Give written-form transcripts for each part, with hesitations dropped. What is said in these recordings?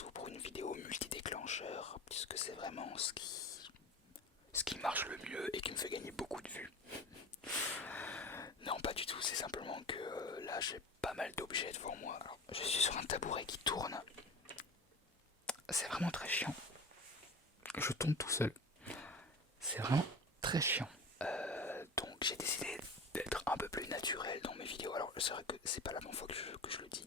surtout pour une vidéo multi-déclencheur, puisque c'est vraiment ce qui marche le mieux et qui me fait gagner beaucoup de vues. Non, pas du tout, c'est simplement que là j'ai pas mal d'objets devant moi. Alors, je suis sur un tabouret qui tourne, c'est vraiment très chiant. Je tourne tout seul, c'est vraiment très chiant. Donc j'ai décidé d'être un peu plus naturel dans mes vidéos. Alors c'est vrai que c'est pas la première fois que je le dis,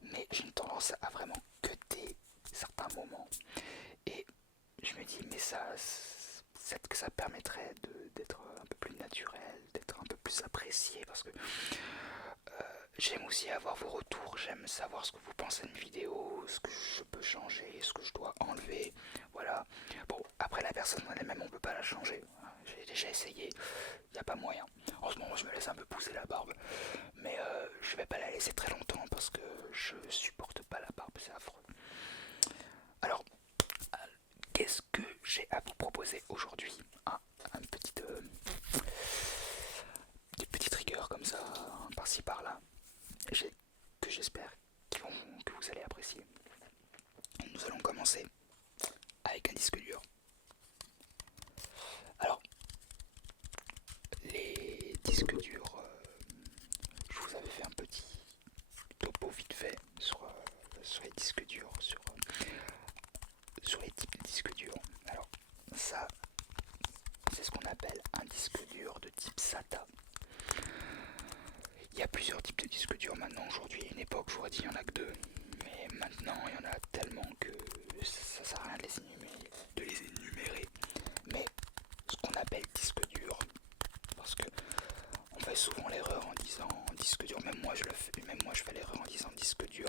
mais j'ai une tendance à vraiment cutter certains moments. Et je me dis, mais ça permettrait d'être un peu plus naturel, d'être un peu plus apprécié, parce que j'aime aussi avoir vos retours, j'aime savoir ce que vous pensez d'une vidéo, ce que je peux changer, ce que je dois enlever, voilà. Bon, après la personne elle-même, on peut pas la changer, j'ai déjà essayé, il n'y a pas moyen. En ce moment, je me laisse un peu pousser la barbe, mais je vais pas la laisser très longtemps parce que je supporte pas la barbe, c'est affreux. Alors, qu'est-ce que j'ai à vous proposer aujourd'hui? Un petit, des petits triggers comme ça, par-ci par-là, que j'espère que vous allez apprécier. Nous allons commencer avec un disque dur. Alors, les disques durs, je vous avais fait un petit topo vite fait sur les disques durs, sur les types de disques durs. Alors, ça, c'est ce qu'on appelle un disque dur de type SATA. Il y a plusieurs types de disques durs maintenant aujourd'hui. À une époque, j'aurais dit il n'y en a que deux. Mais maintenant, il y en a tellement que ça sert à rien de les énumérer. Mais ce qu'on appelle disque dur, parce que on fait souvent l'erreur en disant disque dur, même moi je le fais, même moi je fais l'erreur en disant disque dur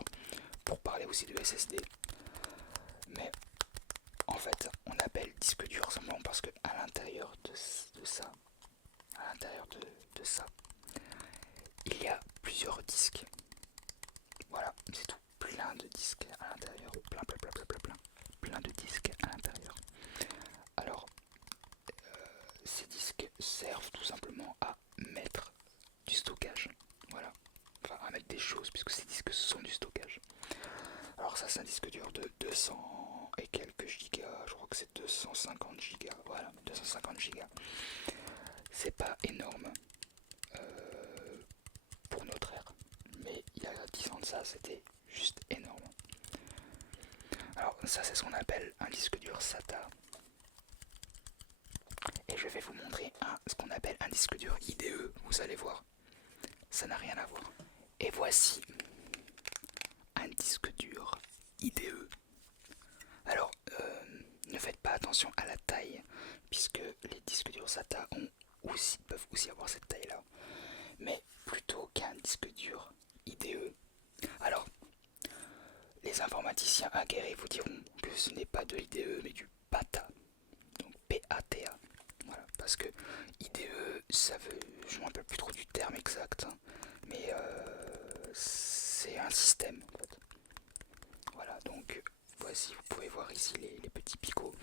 pour parler aussi de SSD. Mais en fait, on appelle disque dur simplement parce que à l'intérieur de ça, à l'intérieur de ça, il y a plusieurs disques. Voilà, c'est tout. Plein de disques à l'intérieur. Plein de disques à l'intérieur. Alors, ces disques servent tout simplement à mettre du stockage. Voilà. Enfin, à mettre des choses, puisque ces disques sont du stockage. Alors ça, c'est un disque dur de 200 et quelques gigas. Je crois que c'est 250 gigas. Voilà, 250 gigas. C'est pas énorme pour notre ère. Mais il y a 10 ans de ça, c'était juste énorme. Alors ça, c'est ce qu'on appelle un disque dur SATA. Et je vais vous montrer ce qu'on appelle un disque dur IDE. Vous allez voir, ça n'a rien à voir. Et voici un disque dur IDE. Alors, ne faites pas attention à la taille, puisque les disques durs SATA peuvent aussi avoir cette taille-là. Mais plutôt qu'un disque dur IDE. Alors, les informaticiens aguerris vous diront que ce n'est pas de l'IDE, mais du PATA. Donc PATA. Voilà, parce que IDE, ça veut, je ne me rappelle plus trop du terme exact, hein, mais c'est un système en fait. Voilà, donc voici, vous pouvez voir ici les petits picots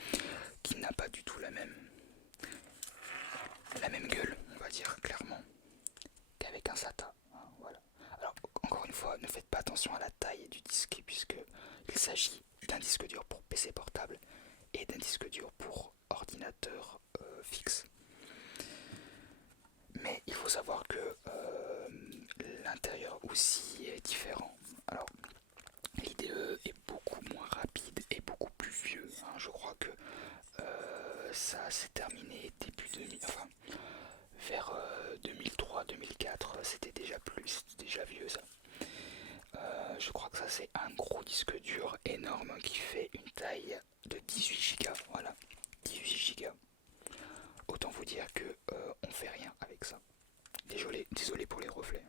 qui n'a pas du tout la même gueule, on va dire clairement, qu'avec un SATA. Hein, voilà. Alors encore une fois, ne faites pas attention à la taille du disque puisque il s'agit d'un disque dur pour PC portable et d'un disque dur pour ordinateur fixe. Mais il faut savoir que l'intérieur aussi est différent. Alors, l'IDE est beaucoup moins rapide et beaucoup plus vieux. Hein. Je crois que ça s'est terminé début 2000, enfin vers 2003-2004, c'était déjà vieux ça. Je crois que ça c'est un gros disque dur énorme qui fait une taille de 18 Go. Voilà, 18 Go. Autant vous dire que on fait rien avec ça. Désolé pour les reflets.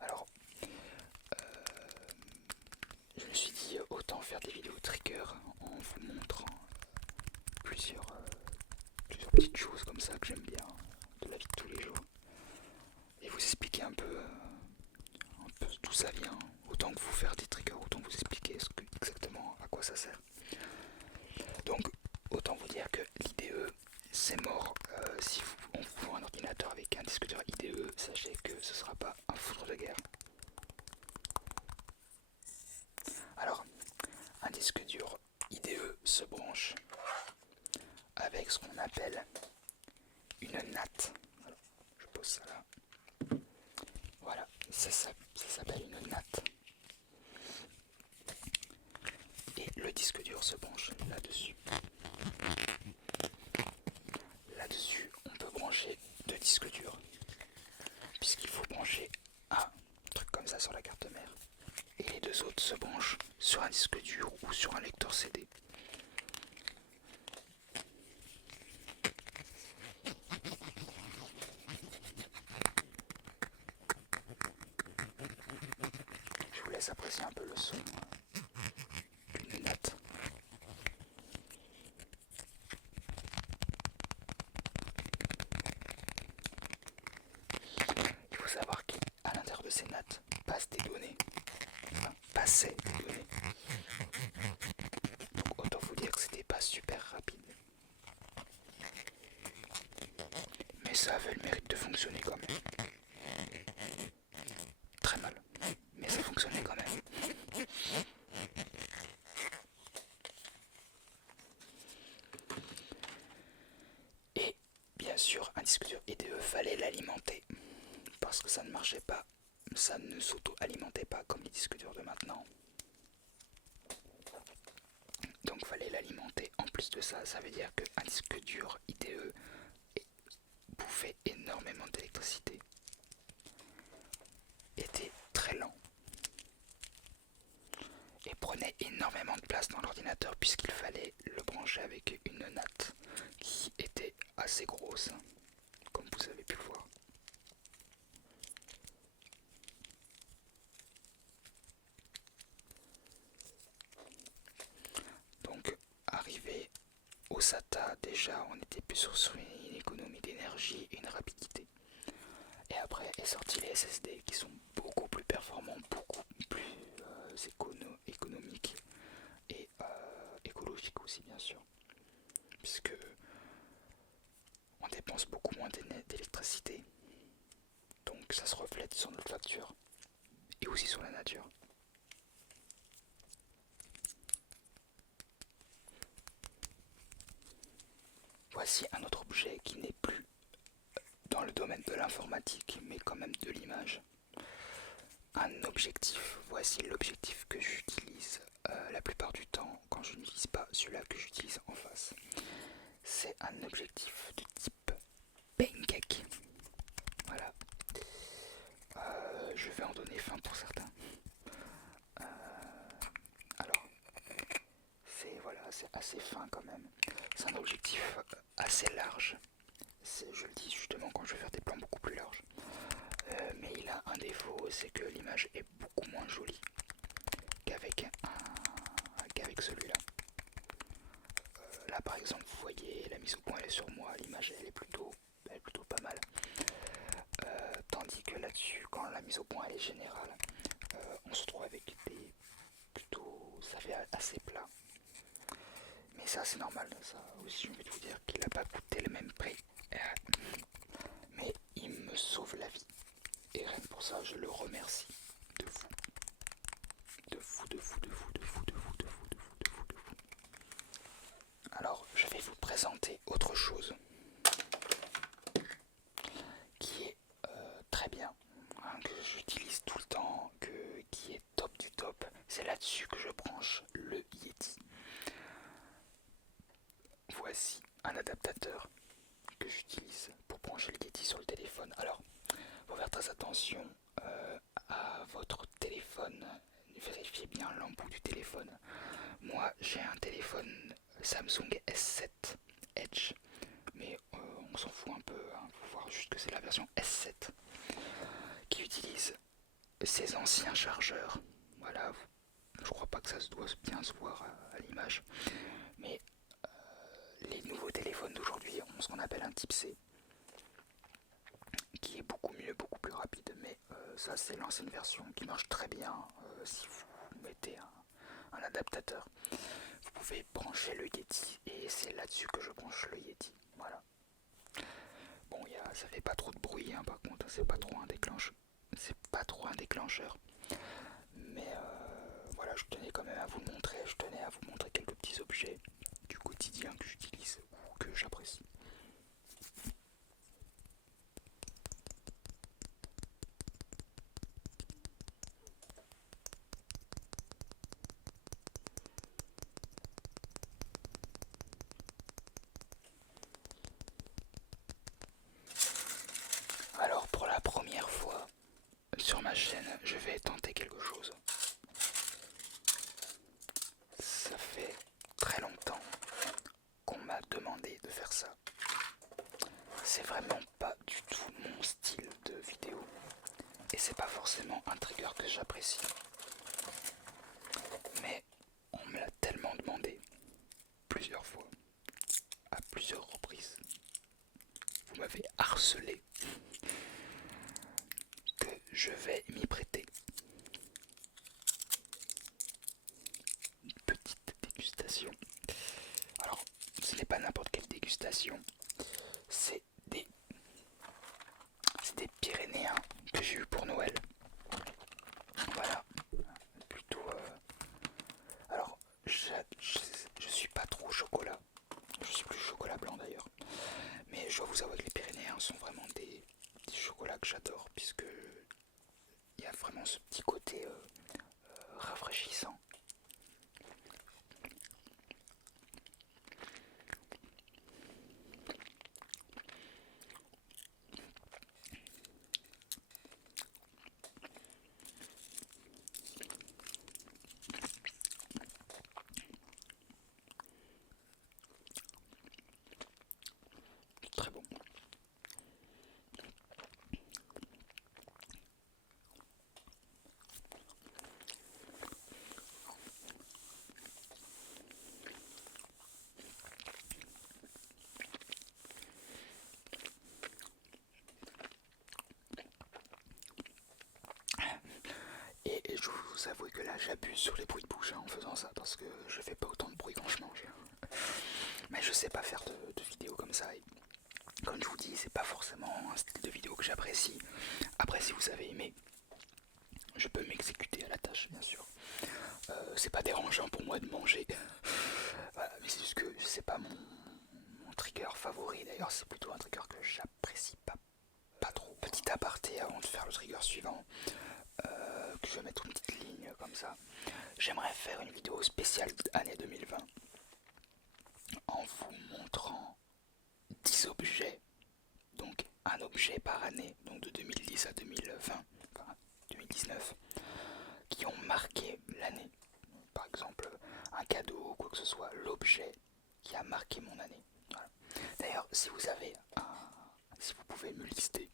Alors, je me suis dit autant faire des vidéos trigger en vous montrant plusieurs petites choses comme ça que j'aime bien de la vie de tous les jours et vous expliquer un peu d'où ça vient. Autant que vous faire des triggers, autant vous expliquer exactement à quoi ça sert. Donc, autant vous dire que l'IDE c'est mort. Si on vous vend un ordinateur avec un disque dur IDE, sachez que ce sera pas un foudre de guerre. Alors, avec ce qu'on appelle une natte. Alors, je pose ça là. Voilà, ça s'appelle une natte. Et le disque dur se branche là-dessus. Là-dessus, on peut brancher deux disques durs, puisqu'il faut brancher un truc comme ça sur la carte mère. Et les deux autres se branchent sur un disque dur ou sur un lecteur CD. Je vous laisse apprécier un peu le son d'une natte. Il faut savoir qu'à l'intérieur de ces nattes passent des données. Enfin, passaient des données. Donc autant vous dire que c'était pas super rapide. Mais ça avait le mérite de fonctionner quand même. Très mal. Mais ça fonctionnait quand même. Et bien sûr, un disque dur IDE, fallait l'alimenter. Parce que ça ne marchait pas. Ça ne s'auto-alimentait pas comme les disques durs de maintenant. Donc fallait l'alimenter. En plus de ça, ça veut dire qu'un disque dur IDE bouffait énormément d'électricité. Était très lent. Et prenait énormément de place dans l'ordinateur puisqu'il fallait le brancher avec une natte qui était assez grosse, comme vous avez pu le voir. Donc, arrivé au SATA, déjà on était plus sur une économie d'énergie et une rapidité. Et après est sorti les SSD qui sont beaucoup plus performants, beaucoup plus économiques et écologiques aussi bien sûr. Puisque on dépense beaucoup moins d'électricité. Donc ça se reflète sur notre facture et aussi sur la nature. Voici un autre objet qui n'est plus dans le domaine de l'informatique, mais quand même de l'image. Un objectif. Voici l'objectif que j'utilise la plupart du temps quand je n'utilise pas celui-là que j'utilise en face. C'est un objectif de type Bengek. Voilà. Je vais en donner fin pour certains. Alors, c'est assez fin quand même. C'est un objectif assez large. Je le dis justement quand je vais faire des plans beaucoup plus larges. Mais il a un défaut, c'est que l'image est beaucoup moins jolie qu'avec celui-là. Là par exemple, vous voyez, la mise au point elle est sur moi, l'image elle est plutôt pas mal. Tandis que là-dessus, quand la mise au point elle est générale, on se trouve avec des ça fait assez plat. Mais ça c'est normal, ça aussi j'ai envie de vous dire qu'il n'a pas coûté le même prix. Mais il me sauve la vie. Et rien que pour ça, je le remercie de vous. De vous. Alors, je vais vous présenter autre chose qui est très bien, hein, que j'utilise tout le temps, qui est top du top. C'est là-dessus que je branche le Yeti. Voici un adaptateur que j'utilise pour brancher le Yeti sur le téléphone. Alors, faut faire très attention à votre téléphone. Vérifiez bien l'embout du téléphone. Moi, j'ai un téléphone Samsung S7 Edge, mais on s'en fout un peu. Hein. Faut voir juste que c'est la version S7 qui utilise ses anciens chargeurs. Voilà, je crois pas que ça se doit bien se voir à l'image, mais les nouveaux téléphones d'aujourd'hui ont ce qu'on appelle un type C, qui est beaucoup mieux, beaucoup plus rapide, mais ça c'est l'ancienne version qui marche très bien si vous mettez un adaptateur. Vous pouvez brancher le Yeti et c'est là-dessus que je branche le Yeti. Voilà. Bon, ça fait pas trop de bruit, hein, par contre, c'est pas trop un déclencheur. Mais voilà, je tenais quand même à vous le montrer. Je tenais à vous montrer quelques petits objets du quotidien que j'utilise ou que j'apprécie. de faire ça. C'est vraiment pas du tout mon style de vidéo. Et c'est pas forcément un trigger que j'apprécie. Mais on me l'a tellement demandé plusieurs fois, à plusieurs reprises. Vous m'avez harcelé que je vais m'y prêter. Une petite dégustation. Alors, ce n'est pas n'importe quelle dégustation. C'est des Pyrénéens que j'ai eu pour Noël. Voilà. Plutôt. Alors, je suis pas trop chocolat. Je suis plus chocolat blanc d'ailleurs. Mais je dois vous avouer que les Pyrénéens sont vraiment des chocolats que j'adore, puisque il y a vraiment ce petit côté rafraîchissant. Très bon. Et je vous avoue que là j'abuse sur les bruits de bouche en faisant ça, parce que je fais pas autant de bruit quand je mange. Mais je sais pas faire de vidéos comme ça. Et comme je vous dis, c'est pas forcément un style de vidéo que j'apprécie. Après, si vous avez aimé, je peux m'exécuter à la tâche, bien sûr. C'est pas dérangeant pour moi de manger. Voilà, mais c'est juste que c'est pas mon trigger favori. D'ailleurs, c'est plutôt un trigger que j'apprécie pas trop. Petit aparté avant de faire le trigger suivant, que je vais mettre une petite ligne comme ça. J'aimerais faire une vidéo spéciale année 2020 en vous montrant 10 objets, donc un objet par année, donc de 2010 à 2020, enfin 2019, qui ont marqué l'année. Par exemple, un cadeau ou quoi que ce soit, l'objet qui a marqué mon année. Voilà. D'ailleurs, si si vous pouvez me lister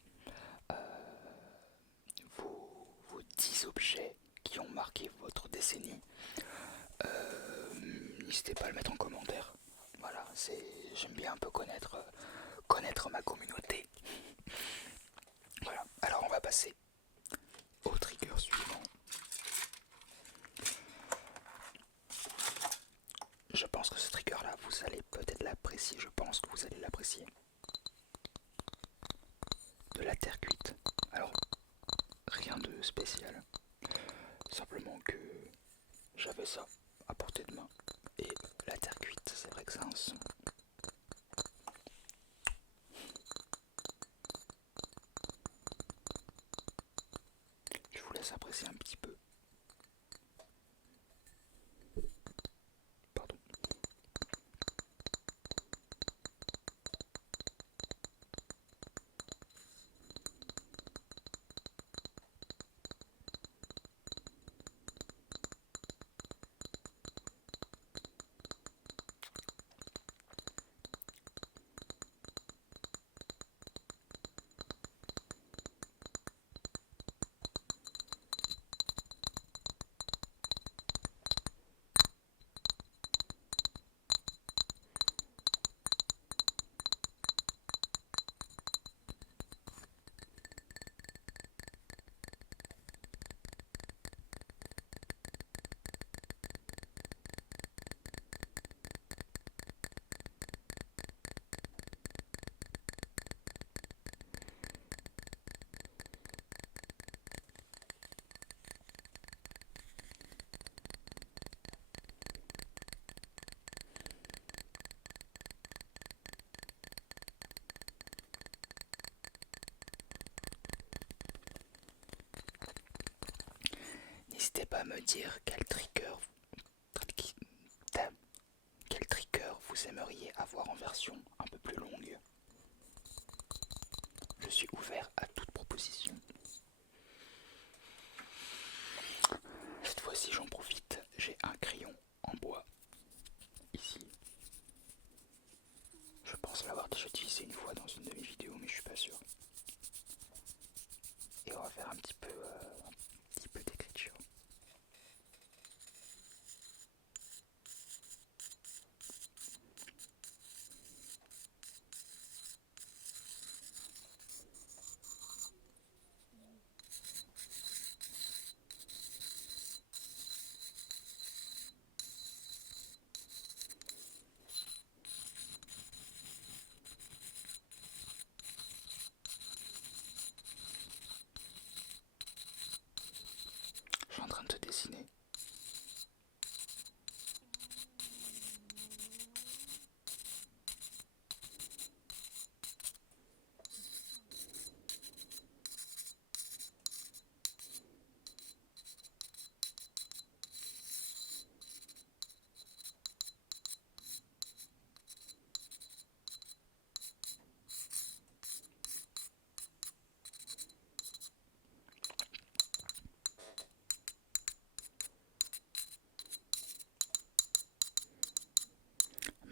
vos 10 objets qui ont marqué votre décennie, n'hésitez pas à le mettre en commentaire. Voilà, j'aime bien un peu connaître ma communauté. Voilà, alors on va passer au trigger suivant. Je pense que ce trigger là, vous allez peut-être l'apprécier, je pense que vous allez l'apprécier. De la terre cuite. Alors, rien de spécial. Simplement que j'avais ça à portée de main. Et la terre cuite, c'est vrai que ça a un son. Je vous laisse apprécier un petit peu. Pardon. N'hésitez pas à me dire quel trigger vous aimeriez avoir en version un peu plus longue. Je suis ouvert à toute proposition. Cette fois-ci, j'en profite, j'ai un crayon en bois ici. Je pense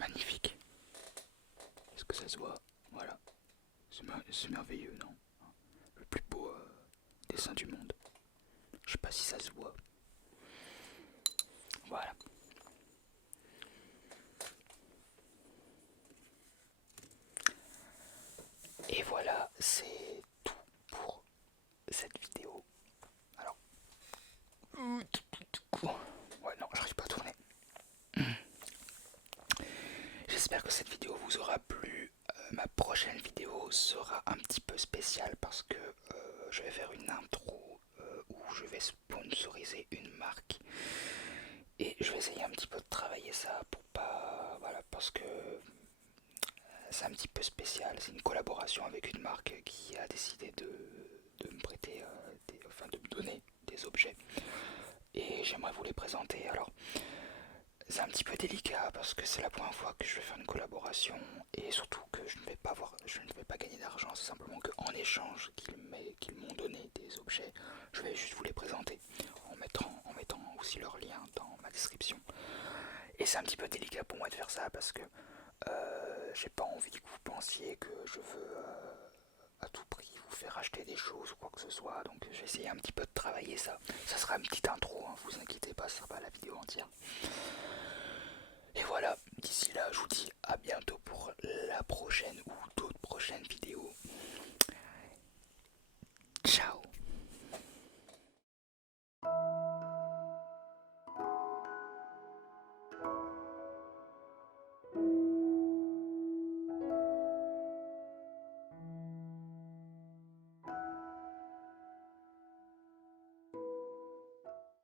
magnifique. Est-ce que ça se voit? Voilà. C'est merveilleux, non? Le plus beau dessin du monde. Je sais pas si ça se voit. Voilà. Et voilà, c'est tout pour cette vidéo. Alors, ouais, non, j'arrive pas à tourner. J'espère que cette vidéo vous aura plu. Ma prochaine vidéo sera un petit peu spéciale parce que je vais faire une intro où je vais sponsoriser une marque. Et je vais essayer un petit peu de travailler ça pour pas... Voilà, parce que c'est un petit peu spécial. C'est une collaboration avec une marque qui a décidé de me prêter, enfin de me donner des objets. Et j'aimerais vous les présenter. Alors, c'est un petit peu délicat parce que c'est la première fois que je vais faire une collaboration et surtout que je ne vais pas gagner d'argent. C'est simplement qu'en échange qu'ils m'ont donné des objets, je vais juste vous les présenter en mettant aussi leur lien dans ma description. Et c'est un petit peu délicat pour moi de faire ça parce que j'ai pas envie que vous pensiez que je veux à tout prix vous faire acheter des choses ou quoi que ce soit. Donc j'ai essayé un petit peu de travailler ça. Ça sera une petite intro, hein, vous inquiétez pas, ce sera pas la vidéo entière.